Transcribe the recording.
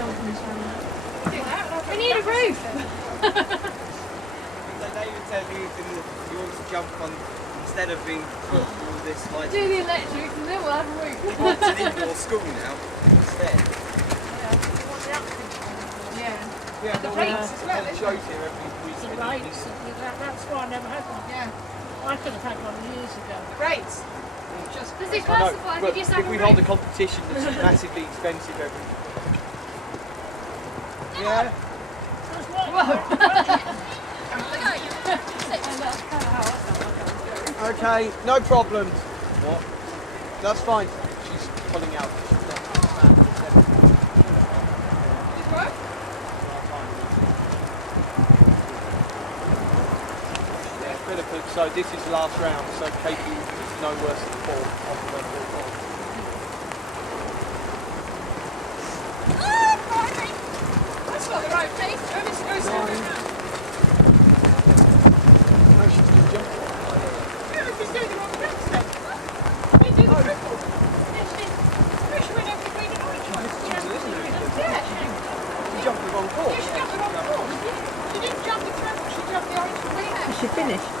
We need a roof. They even said you want to jump on instead of being put all this like. Do the electric and then we'll have a roof. He wants an indoor school now instead. Yeah. Yeah, The rates as well, it isn't shows here every week. The rates, that's why I never had one. Yeah. I could have had one years ago. The rates. Just Does it I know, classify as but if you just have if a we hold a roof? competition that's massively expensive every yeah. Okay, no problems. What? That's fine. She's pulling out. Yeah, Philippa, so this is the last round, so Katie is no worse than 4 on the record. That's not the right place. Do you want me to go somewhere? No, she's just jumped. Yeah, if he's doing the wrong things then. You do the triple. Especially when I'm between the orange ones. Yeah. She jumped the wrong course. She jumped the wrong course. She didn't jump the triple, she jumped the orange one. Is she finished?